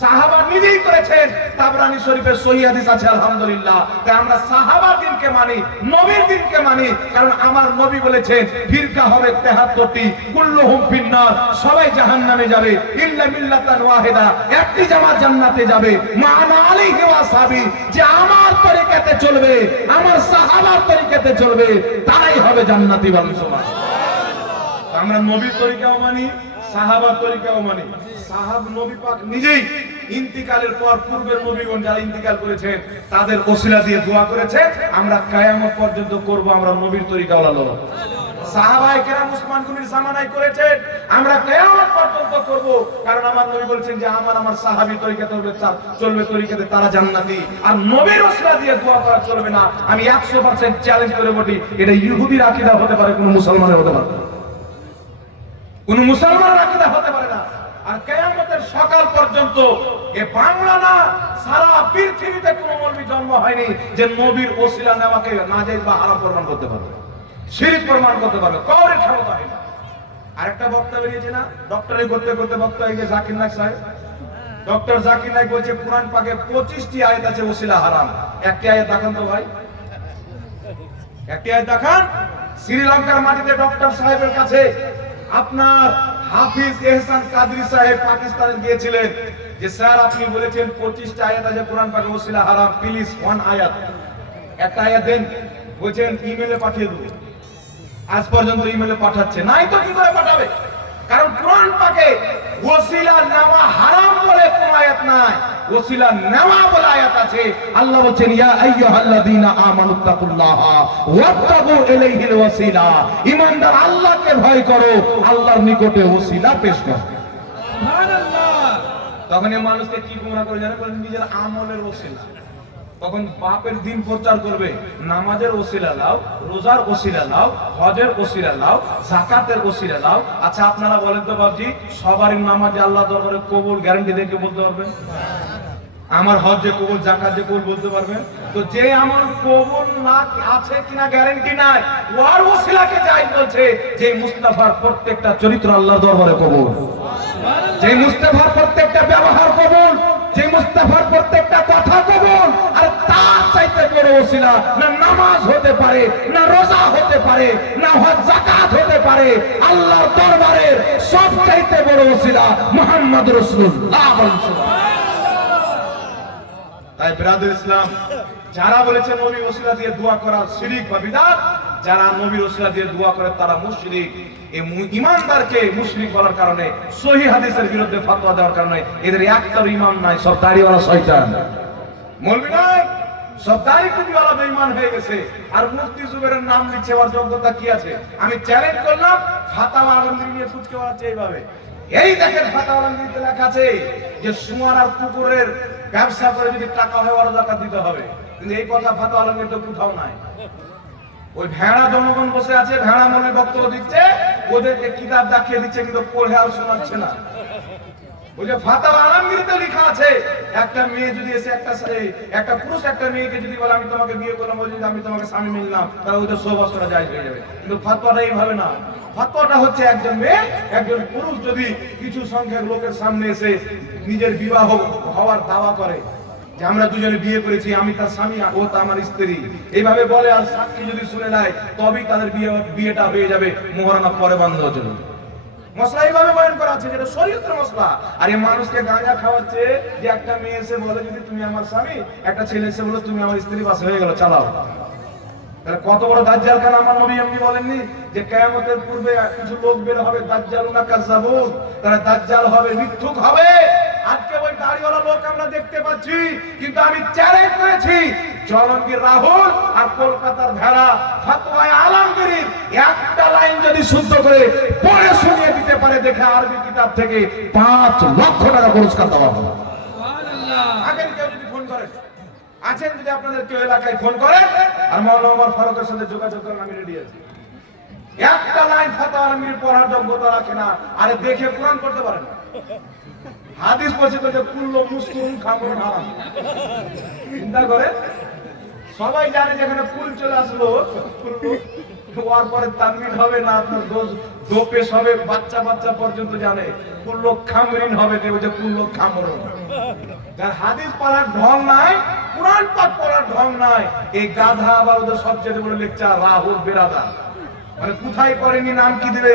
সাহাবা নিজেই করেছেন। তাবরানী শরীফের সহিহ হাদিস আছে আলহামদুলিল্লাহ। তাই আমরা সাহাবার দিনকে মানি, নবীর দিনকে মানি, কারণ আমার নবী বলেছেন ফিরকা হবে 73টি, কুল্লুহুম ফিন্নার, সবাই জাহান্নামে যাবে, ইল্লা মিল্লাতান ওয়াহিদা, একটি জামাত জান্নাতে যাবে। মা'আনা আলাইহি ওয়া সাহাবী, যে আমার তরিকাতে চলবে, আমার সাহাবার তরিকাতে চলবে, তারাই হবে জান্নাতি। বলেন সুবহানাল্লাহ। আমরা নবীর তরিকাও মানি, সাহাবার তরিকাও মানি। সাহাব নবী পাক নিজেই ইন্তিকালের পর পূর্বের নবীগণ যারা ইন্তিকাল করেছেন তাদের ওসিলা দিয়ে দোয়া করেছে, আমরা কিয়ামত পর্যন্ত করব আমরা নবীর তরিকা ওয়ালা। সাহাবায়ে কেরাম উসমান গনির জামানায় করেছেন, আমরা কিয়ামত পর্যন্ত করব, কারণ আমার নবী বলেছেন যে আমার সাহাবী তরিকাতে চলবে, তরিকাতে তারা জান্নাতি। আর নবীর ওসিলা দিয়ে দোয়া করা চলবে না। আমি 100% চ্যালেঞ্জ করে বলি, এটা ইহুদির আকীদা হতে পারে, কোন মুসলমানের হতে পারে না, কোন মুসলমানের আকীদা হতে পারে না। আর কিয়ামতের সকাল পর্যন্ত এ বাংলা না, সারা পৃথিবীতে কোন মৌলবি জন্ম হয়নি যে নবীর ওসিলা নেওয়াকে নাজায়েজ বা হারাম প্রমাণ করতে পারবে, শিরক প্রমাণ করতে পারবে, কাউরে ক্ষমতা হয় না। আরেকটা বক্তা বেরিয়েছে না, ডক্টরি করতে করতে বক্তা হয়ে গেছে জাকির নায়েক সাহেব। ডক্টর জাকির নায়েক বলছে কুরআন পাকে 25টি আয়াত আছে ওসিলা হারাম। একটি আয়াত দেখান তো ভাই, একটি আয়াত দেখান। শ্রীলঙ্কার মাটিতে ডক্টর সাহেবের কাছে আপনার হাফিজ এহসান কাদরি সাহেব পাকিস্তানে গিয়েছিলেন যে স্যার আপনি বলেছেন 25টা আয়াত আছে কোরআন পাকে ওসিলা হারাম, প্লিজ ওয়ান আয়াত, একটা আয়াত দেন। বলেছেন ইমেলে পাঠিয়ে দেব। আজ পর্যন্ত ইমেলে পাঠাচ্ছে নাই, তো কি করে পাঠাবে? কারণ কোরআন পাকে ওসিলা নেওয়া হারাম বলে কোন আয়াত নাই, ওসিলা নেওয়া বলে আয়াত আছে। আল্লাহ বলেন ইয়া আইয়ুহাল্লাযীনা আমানুত্তাকুল্লাহা ওয়াত্তাকু ইলাইহিল ওয়াসিলা, ঈমানদার আল্লাহকে ভয় করো, আল্লাহর নিকটে ওসিলা পেশ করো। সুবহানাল্লাহ। তখন এই মানুষকে কি গোমরাহ করে জানেন? বলেন নিজের আমলের ওসিলা। তখন বাপের দিন প্রচার করবে, নামাজের ওসিলা লাও, রোজার ওসিলা লাও, হজের ওসিলা লাও, যাকাতের ওসিলা লাও। আচ্ছা আপনারা বলেন তো বাবজি, সবারই নামাজে আল্লাহ দরবারে কবুল গ্যারান্টি দেখে বলতে পারবেন? আমার হজ যে কবুল, যাকাত যে কবুল বলতে পারবেন? তো যে আমল কবুল না আছে কিনা গ্যারান্টি নাই, ওয়ার ওসিলাকে যাই বলছে যে মুস্তাফার প্রত্যেকটা চরিত্র আল্লাহর দরবারে কবুল, যে মুস্তাফার প্রত্যেকটা ব্যবহার কবুল, যে মুস্তাফার প্রত্যেকটা কথা কবুল। আর তার চাইতে বড় ওসিলা না নামাজ হতে পারে, না রোজা হতে পারে, না হজ যাকাত হতে পারে। আল্লাহর দরবারের সবচাইতে বড় ওসিলা মুহাম্মদ রাসূলুল্লাহ। তাই ব্রাদার ইসলাম, যারা বলেছে নবী ওসিলা দিয়ে দোয়া করা শিরক বা বিদআত, যারা নবীর ওসিলা দিয়ে দোয়া করে তারা মুশরিক। এই ঈমানদারকে মুশরিক বলার কারণে, সহিহ হাদিসের বিরুদ্ধে ফতোয়া দেওয়ার কারণে এদের একটার ইমাম নাই, সব দাড়িওয়ালা শয়তান। মৌলবি নাই, সব দাড়ি টুপিওয়ালা বেঈমান হয়ে গেছে। আর মুফতি জুবেরের নাম লিখছে, ওর যোগ্যতা কি আছে? আমি চ্যালেঞ্জ করলাম, ফাতাওয়া আলমগীর নিয়ে ফুটকে বাড়াচ্ছে এইভাবে। এই দেখেন ফাতাওয়া আলমগীরতে লেখা আছে যে সুয়ার আর কুকুরের ব্যবসা করে যদি টাকা হয় ওর যাকাত দিতে হবে, কিন্তু এই কথা ফাতাওয়া আলমগীর তো কোথাও নাই। ওই ভেড়া জনগণ বসে আছে, ভেড়া মনে বক্তব্য দিচ্ছে, ওদেরকে কিতাব দেখিয়ে দিচ্ছে, কিন্তু পড়ে আর শোনাচ্ছে না। ওই যে ফাতাওয়া আলমগীরতে লেখা আছে, একটা মেয়ে যদি এসে একটা পুরুষ একটা মেয়েকে যদি বলে আমি তোমাকে বিয়ে করলাম, বলে যদি আমি তোমাকে স্বামী মিললাম, তাহলে ওদের সহবাস করা জায়েজ হয়ে যাবে। কিন্তু ফাতোয়াটা এইভাবে না। ফাতোয়াটা হচ্ছে একজন মেয়ে, একজন পুরুষ যদি কিছু সংখ্যক লোকের সামনে এসে নিজের বিবাহ হওয়ার দাওয়া করে যে আমরা দুজনে বিয়ে করেছি, আমি তার স্বামী, ও তা আমার স্ত্রী, এইভাবে বলে, আর সাক্ষী যদি শুনে নেয়, তবেই তাদের বিয়েটা হয়ে যাবে, মোহরানা পরে বন্ধ হয়ে যাবে। মশলা এইভাবে বয়ান করা আছে, যেটা শরীয়তের মশলা। আর এই মানুষকে গাঁজা খাওয়াচ্ছে যে একটা মেয়ে এসে বলে যদি তুমি আমার স্বামী, একটা ছেলে এসে বলে তুমি আমার স্ত্রী, বাস হয়ে গেল, চালাও। তাহলে কত বড় দাজ্জাল! কেন আমার নবী এমনি বলেননি যে কিয়ামতের পূর্বে কিছু লোক বের হবে, দাজ্জালুনা কাযাবুন, তারা দাজ্জাল হবে, মিথ্যুক হবে। আজকে ওই দাড়িওয়ালা লোক আমরা দেখতে পাচ্ছি, কিন্তু আমি চ্যালেঞ্জ করেছি, জলঙ্গির রাহুল আর কলকাতার ভেড়া ফাতোয়া আলমগীর একটা লাইন যদি শুদ্ধ করে পড়ে শুনিয়ে দিতে পারে, দেখে আরবি কিতাব থেকে 5 লক্ষ টাকা পুরস্কার দেওয়া হবে। সুবহানাল্লাহ। আগের কেউ যদি ফোন করে, আছেন যদি আপনাদের কেউ এলাকায় ফোন করেন আর মাওলানা ওমর ফারুকের সাথে যোগাযোগ করেন, আমি রেডি আছি। একটা লাইন ফাতোয়া আলমগীর পড়ার যোগ্যতা রাখে না, আরে দেখে কোরআন করতে পারেন না। হাদিস বলছে তো যে কুল্লু মুসলিম খামরুন হারাম। চিন্তা করে সবাই জানে যেখানে ফুল চলে আসলো, ওর পরে তানবির হবে না, আপনার দোপেশ হবে, বাচ্চা বাচ্চা পর্যন্ত জানে কুল্লু খামরিন হবে, যে কুল্লু খামরুন। যার হাদিস পড়ার ঢং নাই, কুরআন পাক পড়ার ঢং নাই, এই গাধা আবার ওদের সবচেয়ে বড় লেকচার রাহুল বেরাদা, মানে কোথায় পড়েনি নাম কি দিবে।